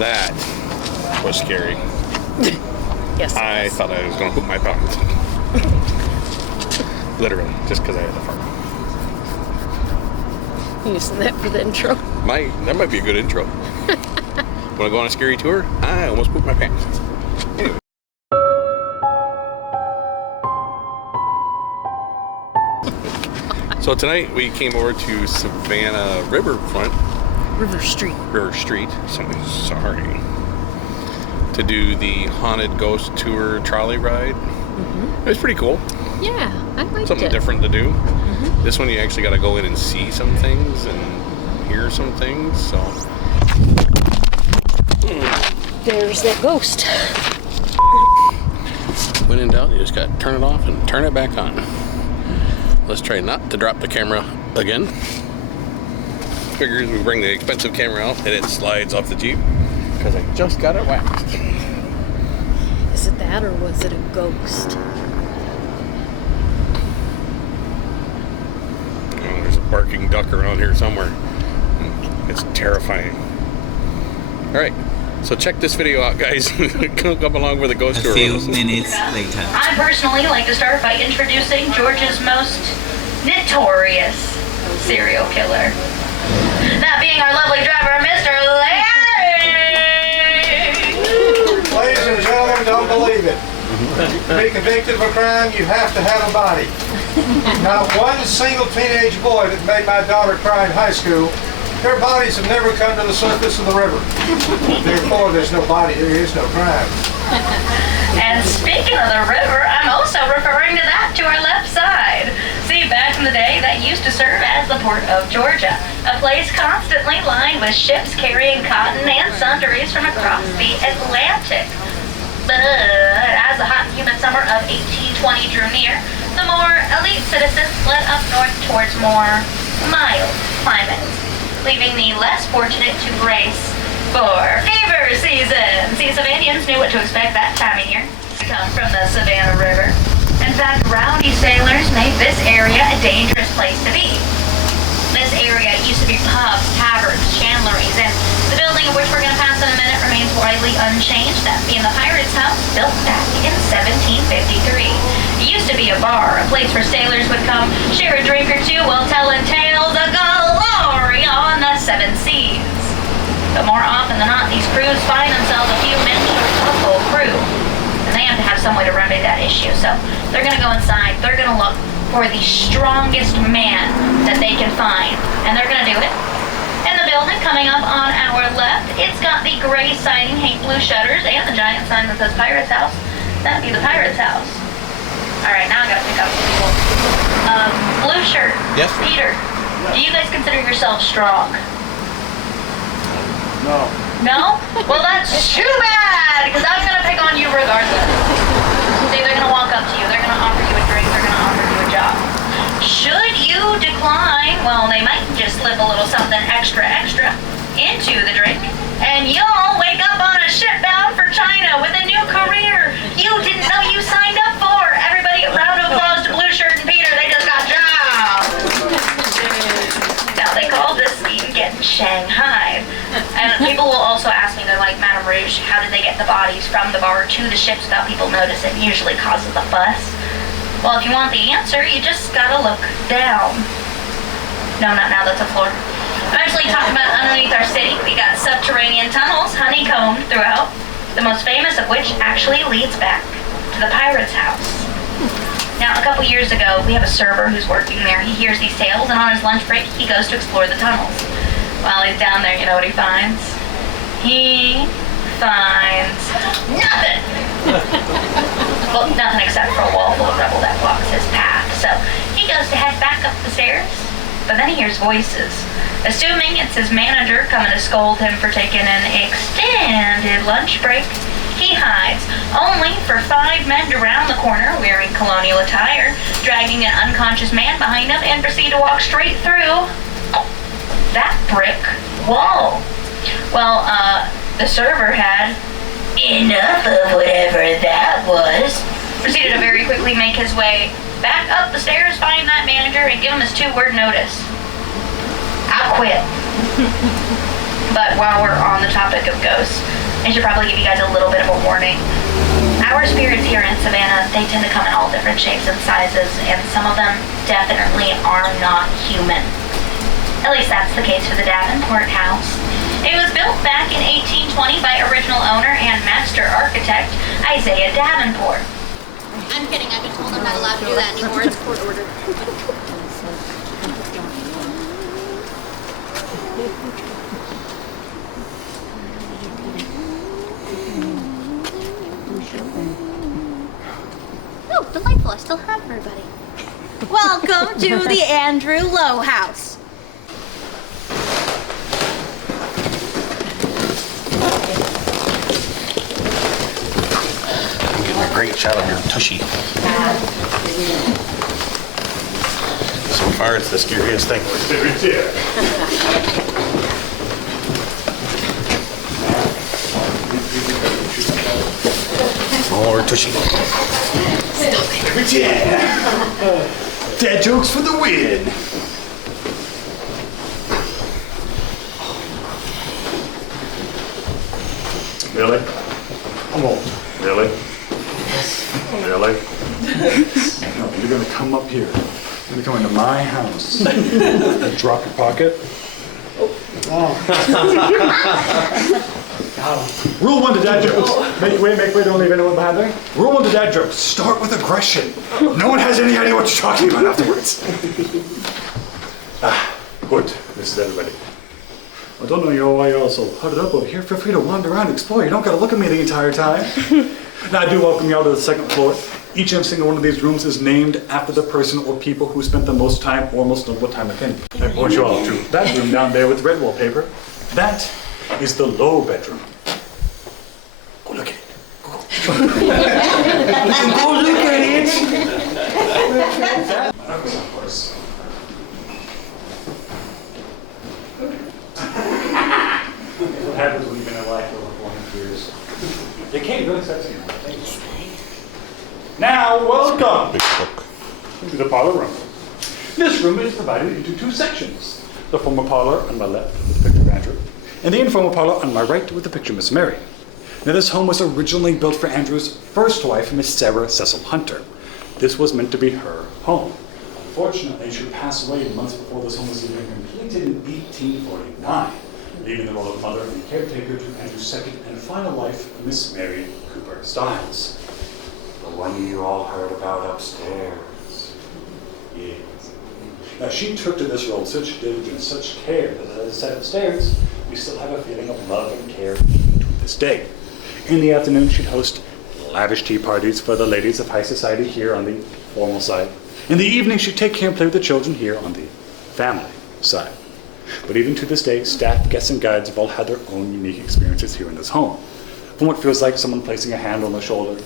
That was scary. Yes. I thought I was going to poop my pants. Literally, just because I had to fart. Using that for the intro. That might be a good intro. Want to go on a scary tour? I almost pooped my pants. Anyway. So tonight we came over to Savannah Riverfront. River Street. Sorry. To do the haunted Ghost Tour Trolley ride. It was pretty cool. Yeah, I liked Something it. different to do. This one you actually got to go in and see some things and hear some things. So There's that ghost. when in doubt, you just got to turn it off and turn it back on. Let's try not to drop the camera again. Figures we bring the expensive camera out and it slides off the Jeep because I just got it waxed. Is it that or was it a ghost? Oh, there's a barking duck around here somewhere. It's terrifying. Alright, so check this video out, guys. Come along with the ghost tour. A few minutes later. I personally like to start by introducing Georgia's most notorious serial killer. That being our lovely driver, Mr. Larry! Ladies and gentlemen, don't believe it. To be convicted of a crime, you have to have a body. Not one single teenage boy that made my daughter cry in high school, their bodies have never come to the surface of the river. Therefore, there's no body, there is no crime. And speaking of the river, I'm also referring to that to our left side. See, back in the day, that used to serve as the port of Georgia, a place constantly lined with ships carrying cotton and sundries from across the Atlantic. But as the hot and humid summer of 1820 drew near, the more elite citizens fled up north towards more mild climates, leaving the less fortunate to brace for fever season. See, Savannahans knew what to expect that time of year. Come from the Savannah River. In fact, rowdy sailors made this area a dangerous place to be. This area used to be pubs, taverns, chandleries, and the building of which we're going to pass in a minute remains widely unchanged, that being the Pirate's House, built back in 1753. It used to be a bar, a place where sailors would come share a drink or two while telling tales of glory on the seven seas. But more often than not, these crews find themselves a few men short of a full crew. And they have to have some way to remedy that issue. So they're going to go inside. They're going to look for the strongest man that they can find. And they're going to do it. In the building coming up on our left, it's got the gray siding, hate blue shutters, and the giant sign that says Pirate's House. That'd be the Pirate's House. All right, now I got to pick up some people. Blue shirt. Yes. Peter, do you guys consider yourselves strong? No. No? Well, that's too bad, because I'm going to pick on you regardless. See, they're going to walk up to you. They're going to offer you a drink. They're going to offer you a job. Should you decline, well, they might just slip a little something extra into the drink, and you'll wake up on a ship bound for China with a new career you didn't know you signed up for. Everybody, a round of applause to Blue Shirt and Peter. They just got jobs. Now, they call this scene getting shanghaied. And people will also ask me, they're like, Madame Rouge, how did they get the bodies from the bar to the ships without people noticing? It usually causes a fuss. Well, if you want the answer, you just gotta look down. No, not now, that's a floor. Eventually, talking about underneath our city, we got subterranean tunnels honeycombed throughout, the most famous of which actually leads back to the Pirate's House. Now, a couple years ago, we have a server who's working there. He hears these tales, and on his lunch break, he goes to explore the tunnels. While he's down there, you know what he finds? He finds nothing! Well, nothing except for a wall full of rubble that blocks his path. So he goes to head back up the stairs, but then he hears voices. Assuming it's his manager coming to scold him for taking an extended lunch break, he hides, only for 5 men to round the corner wearing colonial attire, dragging an unconscious man behind them, and proceed to walk straight through that brick wall. Well, the server had enough of whatever that was. Proceeded to very quickly make his way back up the stairs, find that manager, and give him his 2-word notice. I'll quit. But while we're on the topic of ghosts, I should probably give you guys a little bit of a warning. Our spirits here in Savannah, they tend to come in all different shapes and sizes, and some of them definitely are not human. At least that's the case for the Davenport house. It was built back in 1820 by original owner and master architect Isaiah Davenport. I'm kidding, I've been told I'm not allowed to do that anymore. It's court ordered. Oh, delightful. I still have everybody. Welcome to the Andrew Lowe House. I'm getting a great shot of your tushy. So far, it's the scariest thing. More tushy. Dad jokes for the win. Really? Come on. Really? Really? No, you're gonna come up here. You're gonna come into my house. And drop your pocket. Rule 1 to dad jokes. Make way, don't leave anyone behind there. Rule 1 to dad jokes. Start with aggression. No one has any idea what you're talking about afterwards. Good. This is everybody. I don't know why you're all so huddled up over here. Feel free to wander around and explore. You don't gotta look at me the entire time. Now I do welcome you all to the second floor. Each and single one of these rooms is named after the person or people who spent the most time or most notable time within. I point you all to that room down there with red wallpaper. That is the low bedroom. Go look at it. Go. Go look at it. Of course. What happens when you've been alive for over 400 years? You can't go except you. Now, welcome to the parlor room. This room is divided into two sections. The formal parlor on my left with the picture of Andrew, and the informal parlor on my right with the picture of Miss Mary. Now, this home was originally built for Andrew's first wife, Miss Sarah Cecil Hunter. This was meant to be her home. Unfortunately, she passed away months before this home was even completed in 1849, leaving the role of mother and caretaker to Andrew's second and final wife, Miss Mary Cooper Stiles. The one you all heard about upstairs. Yes. Now, she took to this role with such diligence, such care, that as I said upstairs, we still have a feeling of love and care even to this day. In the afternoon, she'd host lavish tea parties for the ladies of high society here on the formal side. In the evening, she'd take care and play with the children here on the family side. But even to this day, staff, guests, and guides have all had their own unique experiences here in this home. From what feels like someone placing a hand on the shoulder,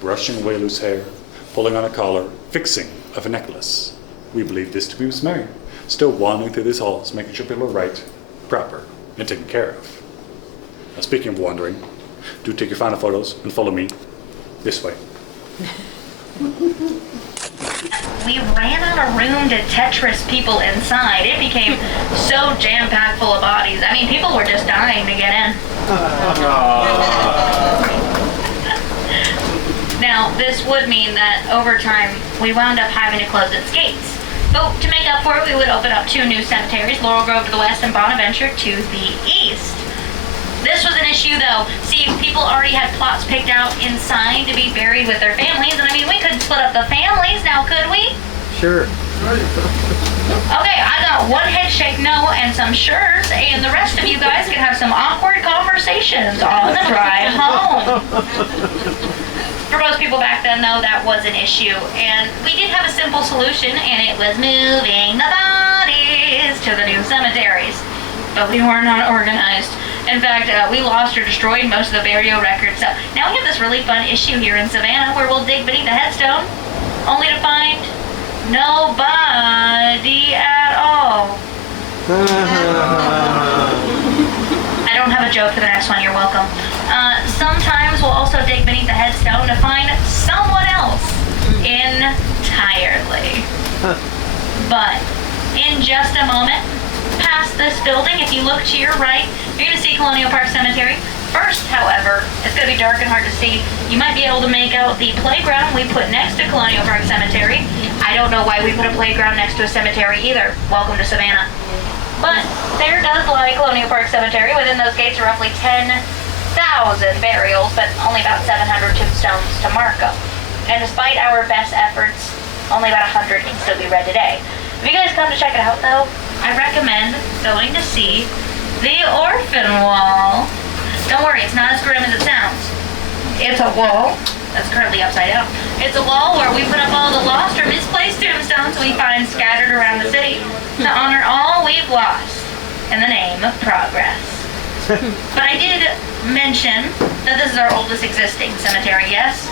brushing away loose hair, pulling on a collar, fixing of a necklace. We believe this to be Miss Mary, still wandering through these halls, making sure people are right, proper, and taken care of. Now, speaking of wandering, do take your final photos and follow me this way. We ran out of room to Tetris people inside. It became so jam-packed full of bodies. I mean, people were just dying to get in. Now, this would mean that over time, we wound up having to close its gates. But to make up for it, we would open up 2 new cemeteries, Laurel Grove to the west and Bonaventure to the east. This was an issue, though. See, people already had plots picked out inside to be buried with their families, and I mean, we couldn't split up the families now, could we? Sure. Okay, I got one head shake no and some sure's, and the rest of you guys can have some awkward conversations on the drive home. For most people back then, though, that was an issue, and we did have a simple solution, and it was moving the bodies to the new cemeteries. But we were not organized. In fact, we lost or destroyed most of the burial records. So now we have this really fun issue here in Savannah where we'll dig beneath the headstone, only to find nobody at all. I don't have a joke for the next one, you're welcome. Sometimes we'll also dig beneath the headstone to find someone else entirely. But in just a moment, past this building, if you look to your right, you're going to see Colonial Park Cemetery. First, however, it's going to be dark and hard to see. You might be able to make out the playground we put next to Colonial Park Cemetery. I don't know why we put a playground next to a cemetery either. Welcome to Savannah. But there does lie Colonial Park Cemetery. Within those gates are roughly 10,000 burials, but only about 700 tombstones to mark them. And despite our best efforts, only about 100 can still be read today. If you guys come to check it out, though, I recommend going to see the Orphan Wall. Don't worry, it's not as grim as it sounds. It's a wall that's currently upside down. It's a wall where we put up all the lost or misplaced tombstones we find scattered around the city to honor all we've lost in the name of progress. But I did mention that this is our oldest existing cemetery, yes?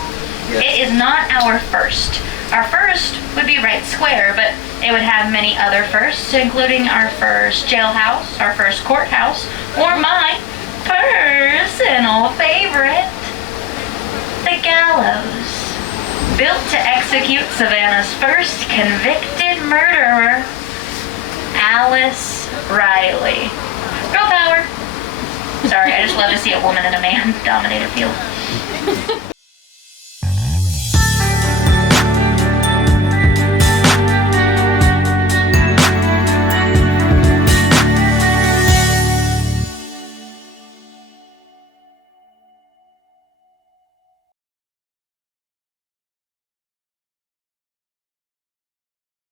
It is not our first. Our first would be Wright Square, but it would have many other firsts, including our first jailhouse, our first courthouse, or my personal favorite, the gallows. Built to execute Savannah's first convicted murderer, Alice Riley. Girl power. Sorry, I just love to see a woman in a man-dominated field.